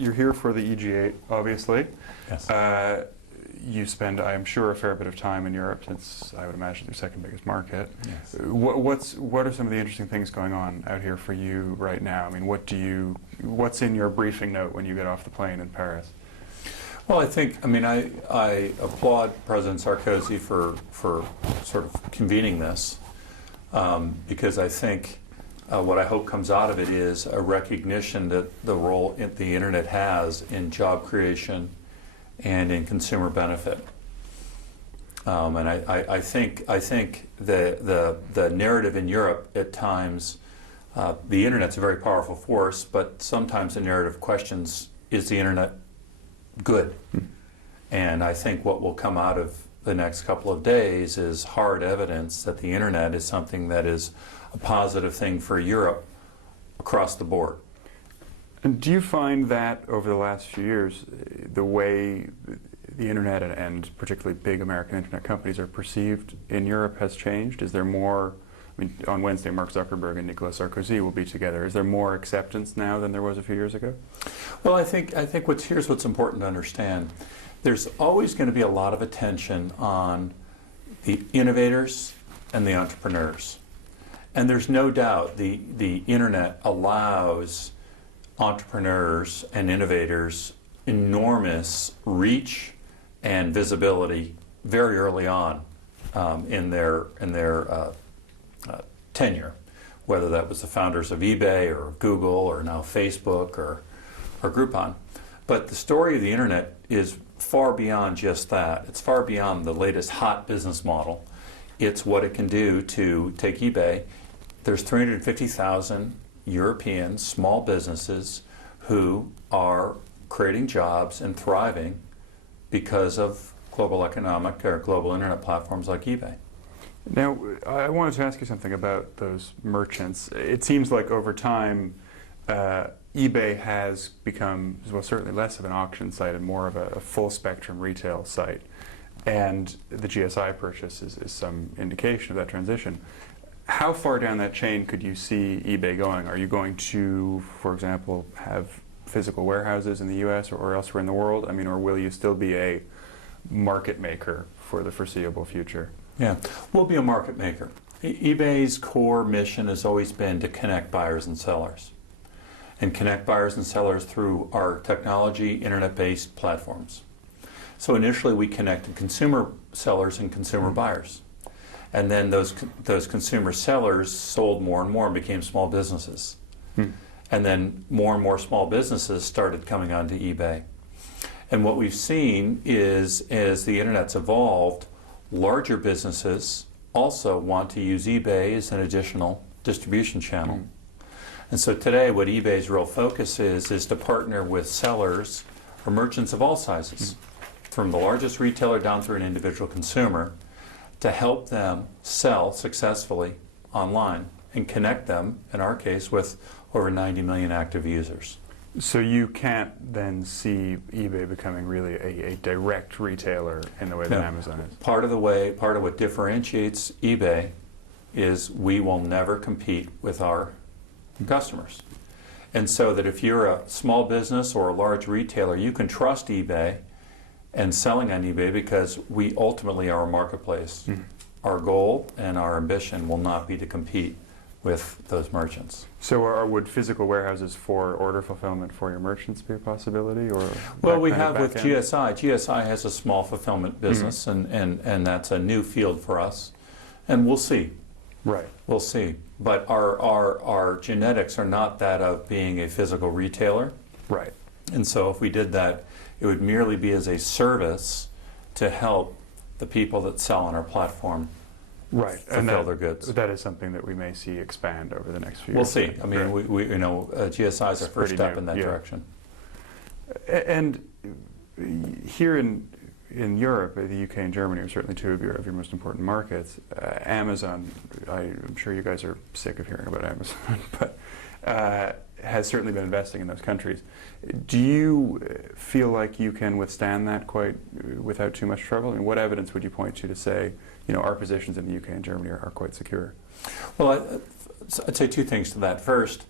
you're here for the EG8, obviously. Yes. You spend, I'm sure, a fair bit of time in Europe, since I would imagine your second biggest market. Yes. What are some of the interesting things going on out here for you right now? I mean, what's in your briefing note when you get off the plane in Paris? Well, I applaud President Sarkozy for sort of convening this, because I think what I hope comes out of it is a recognition that the role the internet has in job creation and in consumer benefit. And I think the narrative in Europe at times, the internet's a very powerful force, but sometimes the narrative questions, is the internet good? And I think what will come out of the next couple of days is hard evidence that the internet is something that is a positive thing for Europe across the board. And do you find that over the last few years, the way the internet and particularly big American internet companies are perceived in Europe has changed? Is there more, I mean, on Wednesday, Mark Zuckerberg and Nicolas Sarkozy will be together. Is there more acceptance now than there was a few years ago? Well, I think here's what's important to understand. There's always going to be a lot of attention on the innovators and the entrepreneurs. And there's no doubt the internet allows entrepreneurs and innovators enormous reach and visibility very early on in their tenure, whether that was the founders of eBay or Google or now Facebook or Groupon. But the story of the internet is far beyond just that. It's far beyond the latest hot business model. It's what it can do to take eBay. There's 350,000 European small businesses who are creating jobs and thriving because of global economic or global internet platforms like eBay. Now, I wanted to ask you something about those merchants. It seems like over time, eBay has become, well, certainly less of an auction site and more of a full spectrum retail site. And the GSI purchase is some indication of that transition. How far down that chain could you see eBay going? Are you going to, for example, have physical warehouses in the US or elsewhere in the world? I mean, or will you still be a market maker for the foreseeable future? Yeah, we'll be a market maker. eBay's core mission has always been to connect buyers and sellers, and connect buyers and sellers through our technology, internet-based platforms. So initially we connected consumer sellers and consumer buyers. And then those consumer sellers sold more and more and became small businesses. And then more and more small businesses started coming onto eBay. And what we've seen is, as the internet's evolved, larger businesses also want to use eBay as an additional distribution channel. And so today what eBay's real focus is to partner with sellers or merchants of all sizes, from the largest retailer down through an individual consumer, to help them sell successfully online and connect them, in our case, with over 90 million active users. So you can't then see eBay becoming really a direct retailer in the way that Amazon is? Part of what differentiates eBay is we will never compete with our customers. And so that if you're a small business or a large retailer, you can trust eBay and selling on eBay because we ultimately are a marketplace. Our goal and our ambition will not be to compete with those merchants. So would physical warehouses for order fulfillment for your merchants be a possibility? Or well, we have with GSI. GSI has a small fulfillment business, and that's a new field for us. And we'll see. Right. We'll see. But our genetics are not that of being a physical retailer. Right. And so if we did that, it would merely be as a service to help the people that sell on our platform fulfill their goods. That is something that we may see expand over the next few years. We'll see. I mean, we GSI is our first step in that direction. And here in Europe, the UK and Germany are certainly two of your most important markets. Amazon, I'm sure you guys are sick of hearing about Amazon, but has certainly been investing in those countries. Do you feel like you can withstand that quite without too much trouble? I mean, what evidence would you point to say, our positions in the UK and Germany are quite secure? Well, I'd say two things to that. First,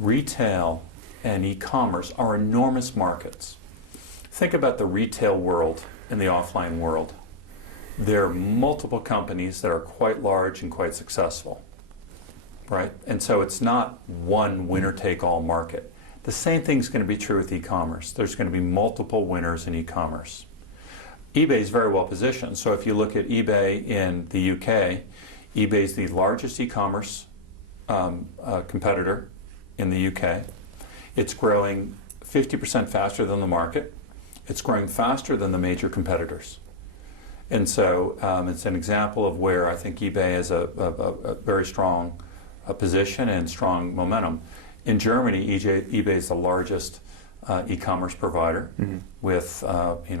retail and e-commerce are enormous markets. Think about the retail world and the offline world. There are multiple companies that are quite large and quite successful, right? And so it's not one winner-take-all market. The same thing's going to be true with e-commerce. There's going to be multiple winners in e-commerce. eBay is very well positioned. So if you look at eBay in the UK, eBay is the largest e-commerce competitor in the UK. It's growing 50% faster than the market. It's growing faster than the major competitors. And so it's an example of where I think eBay has a very strong position and strong momentum. In Germany, eBay is the largest e-commerce provider with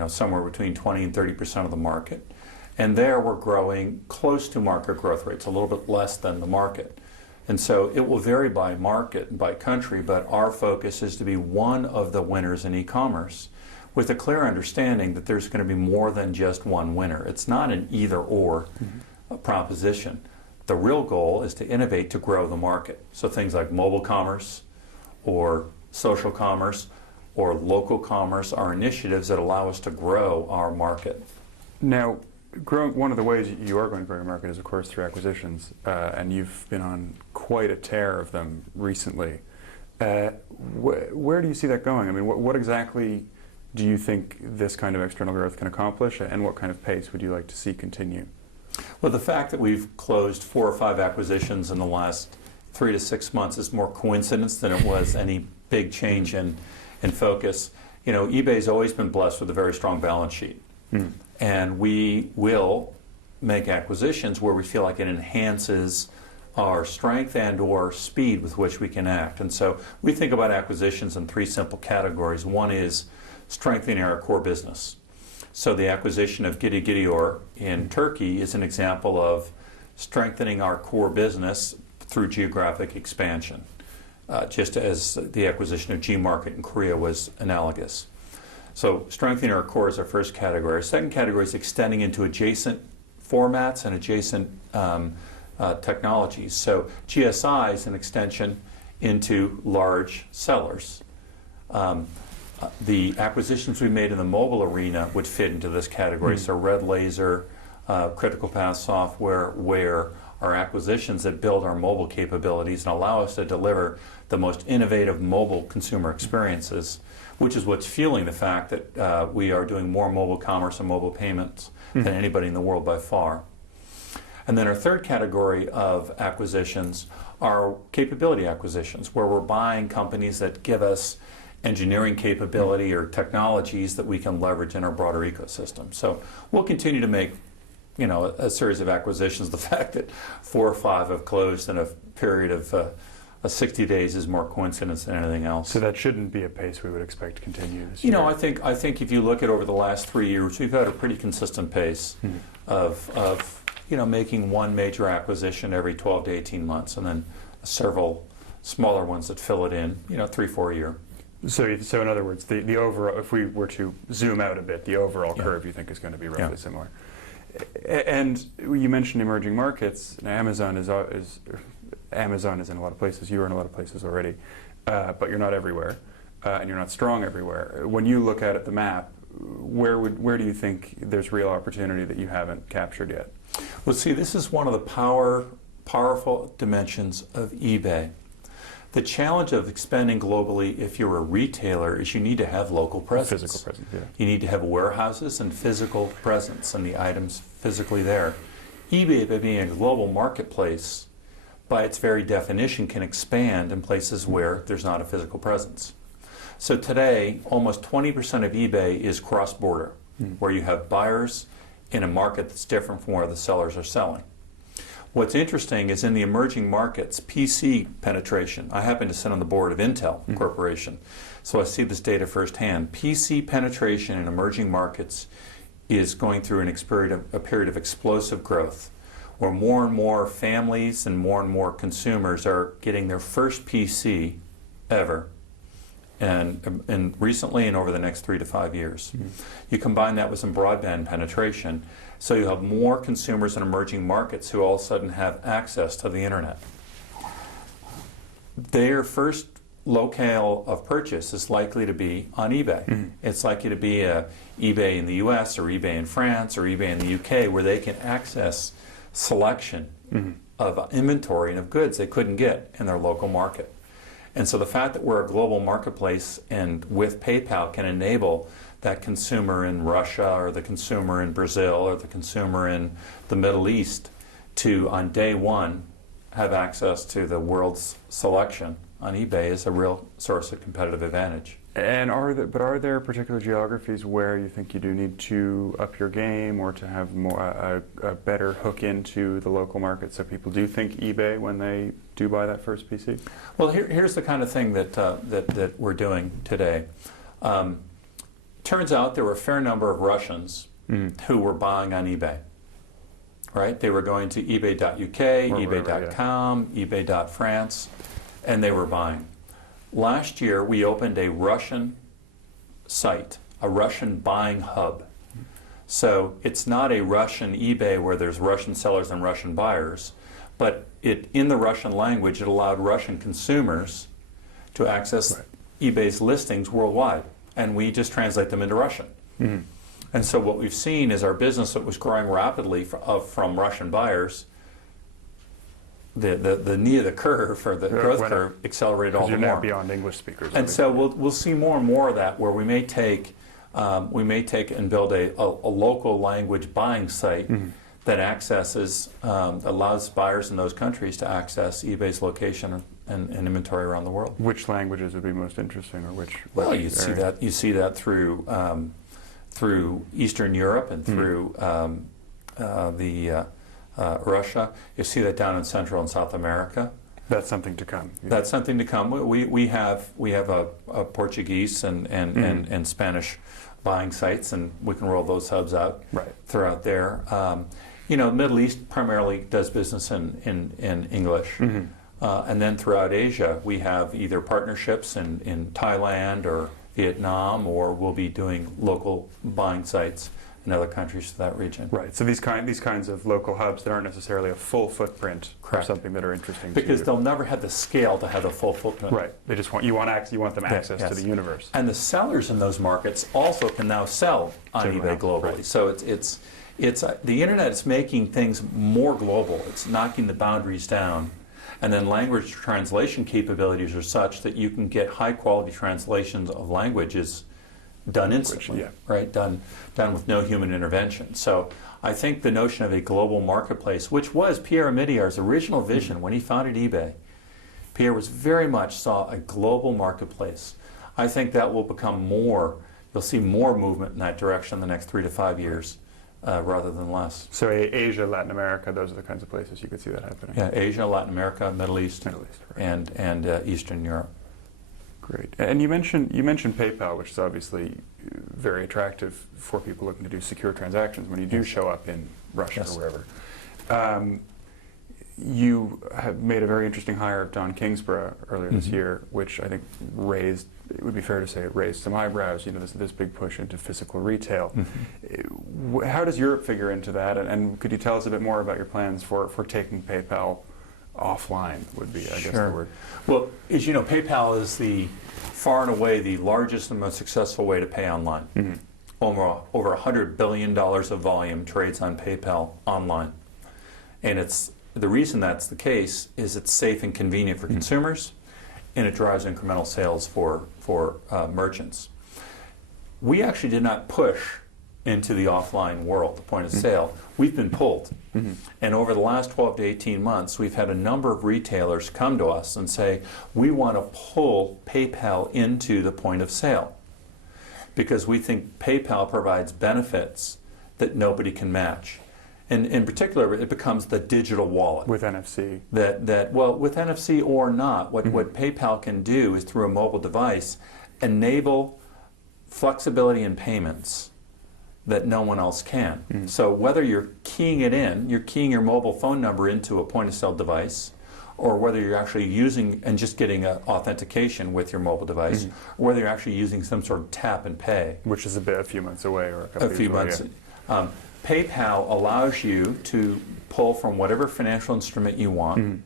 somewhere between 20 and 30% of the market. And there we're growing close to market growth rates, a little bit less than the market. And so it will vary by market and by country, but our focus is to be one of the winners in e-commerce with a clear understanding that there's going to be more than just one winner. It's not an either-or proposition. The real goal is to innovate to grow the market. So things like mobile commerce or social commerce or local commerce are initiatives that allow us to grow our market. Now, one of the ways you are going to grow your market is, of course, through acquisitions, and you've been on quite a tear of them recently. Where do you see that going? I mean, what exactly do you think this kind of external growth can accomplish, and what kind of pace would you like to see continue? Well, the fact that we've closed 4 or 5 acquisitions in the last 3 to 6 months is more coincidence than it was any big change in focus. You know, eBay's always been blessed with a very strong balance sheet. And we will make acquisitions where we feel like it enhances our strength and or speed with which we can act. And so we think about acquisitions in 3 simple categories. One is strengthening our core business. So the acquisition of Gidiyor in Turkey is an example of strengthening our core business through geographic expansion, just as the acquisition of Gmarket in Korea was analogous. So strengthening our core is our first category. Our second category is extending into adjacent formats and adjacent technologies. So GSI is an extension into large sellers. The acquisitions we made in the mobile arena would fit into this category. So Red Laser, Critical Path Software, where our acquisitions that build our mobile capabilities and allow us to deliver the most innovative mobile consumer experiences, which is what's fueling the fact that we are doing more mobile commerce and mobile payments than anybody in the world by far. And then our third category of acquisitions are capability acquisitions, where we're buying companies that give us engineering capability or technologies that we can leverage in our broader ecosystem. So we'll continue to make, you know, a series of acquisitions. The fact that 4 or 5 have closed in a period of 60 days is more coincidence than anything else. So that shouldn't be a pace we would expect to continue this year. You know, I think if you look at over the last 3 years, we've had a pretty consistent pace of making one major acquisition every 12 to 18 months, and then several smaller ones that fill it in, 3-4 a year. So in other words, the overall, if we were to zoom out a bit, the overall curve you think is going to be roughly similar. And you mentioned emerging markets. Amazon is in a lot of places. You are in a lot of places already, but you're not everywhere, and you're not strong everywhere. When you look at the map, where do you think there's real opportunity that you haven't captured yet? Well, see, this is one of the powerful dimensions of eBay. The challenge of expanding globally, if you're a retailer, is you need to have local presence. Physical presence, yeah. You need to have warehouses and physical presence and the items physically there. eBay, by being a global marketplace, by its very definition, can expand in places where there's not a physical presence. So today, almost 20% of eBay is cross-border, where you have buyers in a market that's different from where the sellers are selling. What's interesting is in the emerging markets, PC penetration. I happen to sit on the board of Intel Corporation, so I see this data firsthand. PC penetration in emerging markets is going through a period of explosive growth, where more and more families and more consumers are getting their first PC ever, and recently and over the next 3 to 5 years. You combine that with some broadband penetration, so you have more consumers in emerging markets who all of a sudden have access to the internet. Their first locale of purchase is likely to be on eBay. It's likely to be eBay in the US or eBay in France or eBay in the UK, where they can access selection of inventory and of goods they couldn't get in their local market. And so the fact that we're a global marketplace and with PayPal can enable that consumer in Russia or the consumer in Brazil or the consumer in the Middle East to, on day one, have access to the world's selection on eBay is a real source of competitive advantage. And are there particular geographies where you think you do need to up your game or to have more a better hook into the local market so people do think eBay when they do buy that first PC? Well, here's the kind of thing that we're doing today. Turns out there were a fair number of Russians who were buying on eBay. Right? They were going to ebay.uk, ebay.com, ebay.france, and they were buying. Last year, we opened a Russian site, a Russian buying hub. So it's not a Russian eBay where there's Russian sellers and Russian buyers, but in the Russian language, it allowed Russian consumers to access eBay's listings worldwide, and we just translate them into Russian. And so what we've seen is our business that was growing rapidly from Russian buyers, the knee of the curve, or the growth curve, accelerated all the more. You're now beyond English speakers. And so we'll see more and more of that, where we may take and build a local language buying site that accesses, allows buyers in those countries to access eBay's location and inventory around the world. Which languages would be most interesting, or which? Well, you see that through Eastern Europe and through Russia. You see that down in Central and South America. That's something to come. Yeah. That's something to come. We have a Portuguese and Spanish buying sites, and we can roll those hubs out throughout there. The Middle East primarily does business in English. And then throughout Asia, we have either partnerships in Thailand or Vietnam, or we'll be doing local buying sites in other countries to that region. Right. So these kinds of local hubs that aren't necessarily a full footprint are something that are interesting to you. Because they'll never have the scale to have a full footprint. Right. They just want them access to the universe. And the sellers in those markets also can now sell on eBay globally. Right. So it's the internet is making things more global. It's knocking the boundaries down. And then language translation capabilities are such that you can get high quality translations of languages done instantly, right? Done with no human intervention. So I think the notion of a global marketplace, which was Pierre Omidyar's original vision when he founded eBay, Pierre was very much saw a global marketplace. I think that will become more, you'll see more movement in that direction in the next 3 to 5 years. Rather than less. So Asia, Latin America, those are the kinds of places you could see that happening. Yeah, Asia, Latin America, Middle East, right. and Eastern Europe. Great. And you mentioned PayPal, which is obviously very attractive for people looking to do secure transactions when you do show up in Russia or wherever. You have made a very interesting hire of Don Kingsborough earlier this year, which I think it would be fair to say it raised some eyebrows, this big push into physical retail. How does Europe figure into that? And could you tell us a bit more about your plans for taking PayPal offline, would be, I guess, the word. Well, as you know, PayPal is far and away the largest and most successful way to pay online. Over $100 billion of volume trades on PayPal online. And the reason that's the case is it's safe and convenient for consumers, and it drives incremental sales for merchants. We actually did not push into the offline world, the point of sale. We've been pulled. And over the last 12 to 18 months, we've had a number of retailers come to us and say, we want to pull PayPal into the point of sale because we think PayPal provides benefits that nobody can match. And in particular, it becomes the digital wallet. With NFC. With NFC or not, what PayPal can do is, through a mobile device, enable flexibility in payments that no one else can. So whether you're keying your mobile phone number into a point-of-sale device, or whether you're actually using and just getting authentication with your mobile device, or whether you're actually using some sort of tap and pay. Which is a few months away, or a few months. PayPal allows you to pull from whatever financial instrument you want,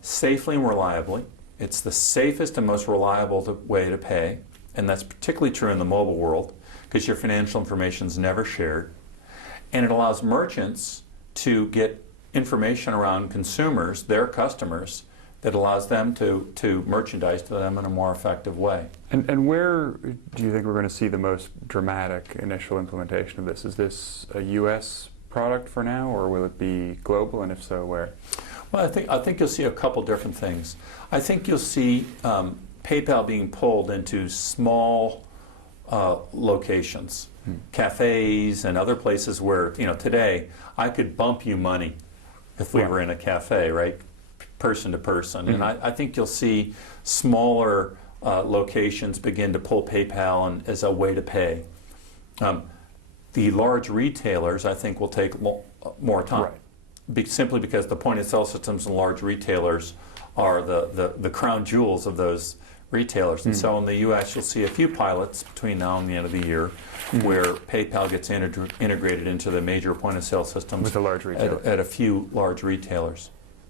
safely and reliably. It's the safest and most reliable way to pay, and that's particularly true in the mobile world because your financial information is never shared. And it allows merchants to get information around consumers, their customers, that allows them to merchandise to them in a more effective way. And where do you think we're going to see the most dramatic initial implementation of this? Is this a U.S. product for now, or will it be global, and if so, where? Well, I think you'll see a couple different things. I think you'll see PayPal being pulled into small locations, cafes and other places where, today I could bump you money if we were in a cafe, right? Person to person. And I think you'll see smaller locations begin to pull PayPal as a way to pay. The large retailers, I think, will take more time. Right. Simply because the point-of-sale systems and large retailers are the crown jewels of those retailers. And so in the U.S., you'll see a few pilots between now and the end of the year where PayPal gets integrated into the major point-of-sale systems with the large retailers. At a few large retailers.